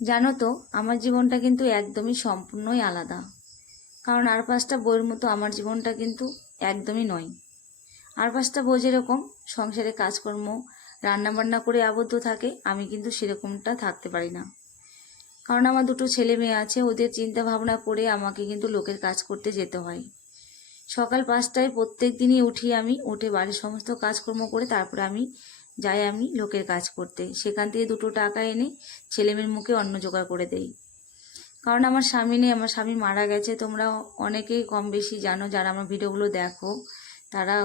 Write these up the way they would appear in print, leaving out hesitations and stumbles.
জানো তো, আমার জীবনটা কিন্তু একদমই সম্পূর্ণই আলাদা। কারণ আর পাঁচটা বইয়ের মতো আমার জীবনটা কিন্তু একদমই নয়। আর পাঁচটা বই যেরকম সংসারে কাজকর্ম রান্নাবান্না করে আবদ্ধ থাকে, আমি কিন্তু সেরকমটা থাকতে পারি না। কারণ আমার দুটো ছেলে মেয়ে আছে, ওদের চিন্তা ভাবনা করে আমাকে কিন্তু লোকের কাজ করতে যেতে হয়। সকাল 5টায় প্রত্যেক দিনই উঠি, আমি উঠে বাড়ির সমস্ত কাজকর্ম করে তারপরে আমি লোকের কাজ করতে। সেখান থেকে দুটো টাকা এনে ছেলেমেয়ের মুখে অন্ন জোগাড় করে দেই। কারণ আমার স্বামী নেই, আমার স্বামী মারা গেছে। তোমরা অনেকেই কম বেশি জানো, যারা আমার ভিডিওগুলো দেখো তারা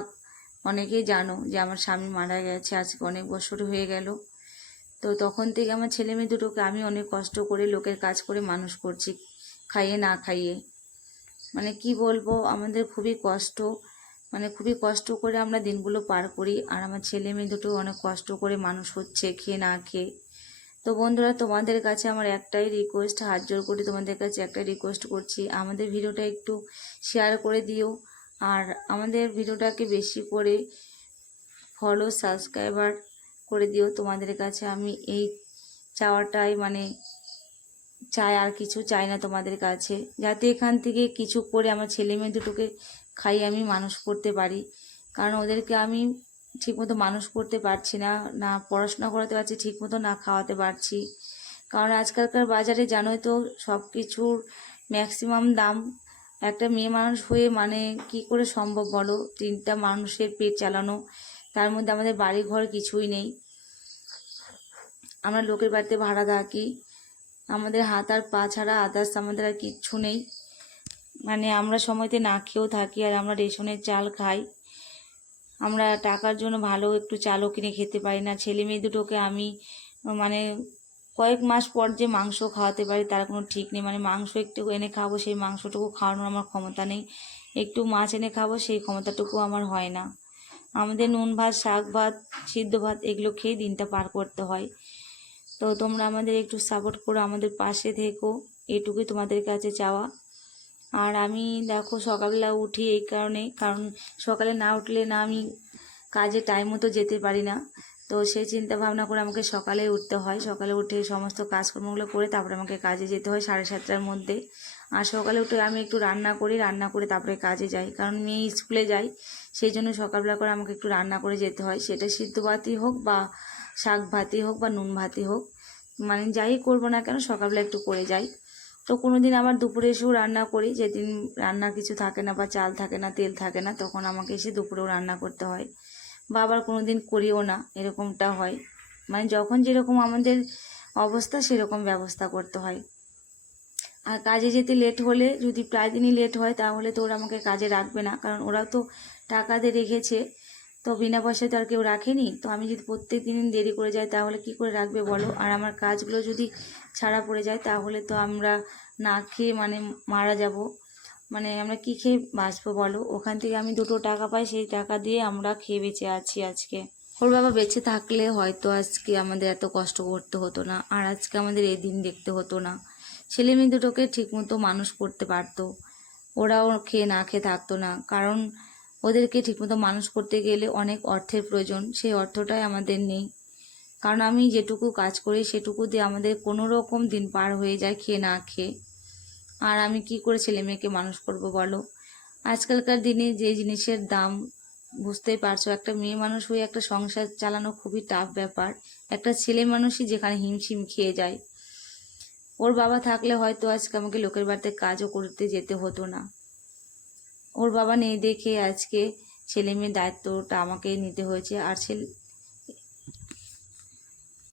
অনেকেই জানো যে আমার স্বামী মারা গেছে আজকে অনেক বছর হয়ে গেল। তো তখন থেকে আমার ছেলে মেয়ে দুটোকে আমি অনেক কষ্ট করে লোকের কাজ করে মানুষ করছি, খাইয়ে না খাইয়ে। মানে কি বলবো, আমাদের খুবই কষ্ট, মানে খুবই কষ্ট করে আমরা দিনগুলো পার করি। আর আমার ছেলে মেয়ে দুটো অনেক কষ্ট করে মানুষ হচ্ছে খেয়ে না খেয়ে। তো বন্ধুরা, তোমাদের কাছে আমার একটাই রিকোয়েস্ট, হাত জোর করে তোমাদের কাছে একটা রিকোয়েস্ট করছি, আমাদের ভিডিওটা একটু শেয়ার করে দিও। আর আমাদের ভিডিওটাকে বেশি করে ফলো সাবস্ক্রাইবার করে দিও। তোমাদের কাছে আমি এই চাওয়াটাই চাই, আর কিছু চাই না তোমাদের কাছে, যাতে এখান থেকে কিছু করে আমার ছেলে মেয়ে দুটোকে খাইয়ে আমি মানুষ করতে পারি। কারণ ওদেরকে আমি ঠিকমতো মানুষ করতে পারছি না, না পড়াশোনা করাতে পারছি ঠিকমতো, না খাওয়াতে পারছি। কারণ আজকালকার বাজারে জানোই তো সব কিছুর ম্যাক্সিমাম দাম। একটা মেয়ে মানুষ হয়ে কি করে সম্ভব বলো 3টা মানুষের পেট চালানো? তার মধ্যে আমাদের বাড়ি ঘর কিছুই নেই, আমরা লোকের বাড়িতে ভাড়া থাকি। আমাদের হাত আর পা ছাড়া আদার্স আমাদের আর কিচ্ছু নেই। আমরা সময়তে না খেয়েও থাকি, আর আমরা রেশনের চাল খাই। আমরা টাকার জন্য ভালো একটু চালও কিনে খেতে পারি না। ছেলে মেয়ে দুটোকে আমি মানে কয়েক মাস পর যে মাংস খাওয়াতে পারি তার কোনো ঠিক নেই। মাংস একটু এনে খাবো, সেই মাংসটুকু খাওয়ানোর আমার ক্ষমতা নেই। একটু মাছ এনে খাবো, সেই ক্ষমতাটুকু আমার হয় না। আমাদের নুন ভাত, শাক ভাত, সিদ্ধ ভাত এগুলো খেয়ে দিনটা পার করতে হয়। তো তোমরা আমাদের একটু সাপোর্ট করো, আমাদের পাশে থেকো, এটুকুই তোমাদের কাছে চাওয়া। আর আমি দেখো সকালবেলা উঠি এই কারণ সকালে না উঠলে না আমি কাজে টাইম মতো যেতে পারি না। তো সেই চিন্তা ভাবনা করে আমাকে সকালে উঠতে হয়। সকালে উঠে সমস্ত কাজকর্মগুলো করে তারপরে আমাকে কাজে যেতে হয় 7:30টার মধ্যে। আর সকালে উঠে আমি একটু রান্না করে তারপরে কাজে যাই, কারণ মেয়ে স্কুলে যাই। সেই জন্য সকালবেলা করে আমাকে একটু রান্না করে যেতে হয়, সেটা সিদ্ধ ভাতই হোক বা শাক ভাতই হোক বা নুন ভাতই হোক, যাই করবো না কেন সকালবেলা একটু করে যাই। তো কোনো দিন আবার দুপুরে এসেও রান্না করি, যেদিন রান্নার কিছু থাকে না বা চাল থাকে না, তেল থাকে না, তখন আমাকে এসে দুপুরেও রান্না করতে হয়। বা আবার কোনো দিন করিও না, এরকমটা হয়। যখন যেরকম আমাদের অবস্থা সেরকম ব্যবস্থা করতে হয়। আর কাজে যেতে লেট হলে, যদি প্রায় দিনই লেট হয়, তাহলে তো ওরা আমাকে কাজে রাখবে না, কারণ ওরাও তো টাকা দিয়ে রেখেছে। তো বিনা পয়সায় তো আর কেউ রাখেনি। তো আমি যদি প্রত্যেক দিন দেরি করে যাই তাহলে কি করে রাখবে বলো? আর আমার কাজগুলো যদি ছাড়া পড়ে যায় তাহলে তো আমরা না খেয়ে মারা যাব। আমরা কি খেয়ে বাঁচবো বলো? ওখান থেকে আমি দুটো টাকা পাই, সেই টাকা দিয়ে আমরা খেয়ে বেঁচে আছি আজকে। ওর বাবা বেঁচে থাকলে হয়তো আজকে আমাদের এত কষ্ট করতে হতো না, আর আজকে আমাদের এই দিন দেখতে হতো না। ছেলে মেয়ে দুটোকে ঠিকমতো মানুষ করতে পারতো, ওরাও খেয়ে না খেয়ে থাকতো না। কারণ ওদেরকে ঠিকমতো মানুষ করতে গেলে অনেক অর্থের প্রয়োজন, সেই অর্থটাই আমাদের নেই। কারণ আমি যেটুকু কাজ করি সেটুকু দিয়ে আমাদের কোনো রকম দিন পার হয়ে যায় খেয়ে না খেয়ে। আর আমি কি করে ছেলে মেয়েকে মানুষ করব বলো? আজকালকার দিনে যে জিনিসের দাম বুঝতেই পারছো, একটা মেয়ে মানুষ হয়ে একটা সংসার চালানো খুবই টাফ ব্যাপার। একটা ছেলে মানুষই যেখানে হিমশিম খেয়ে যায়। ওর বাবা থাকলে হয়তো আজকে আমাকে লোকের বাড়িতে কাজও করতে যেতে হতো না। ওর বাবা নেই দেখে আজকে ছেলে মেয়ের দায়িত্বটা আমাকে নিতে হয়েছে। আর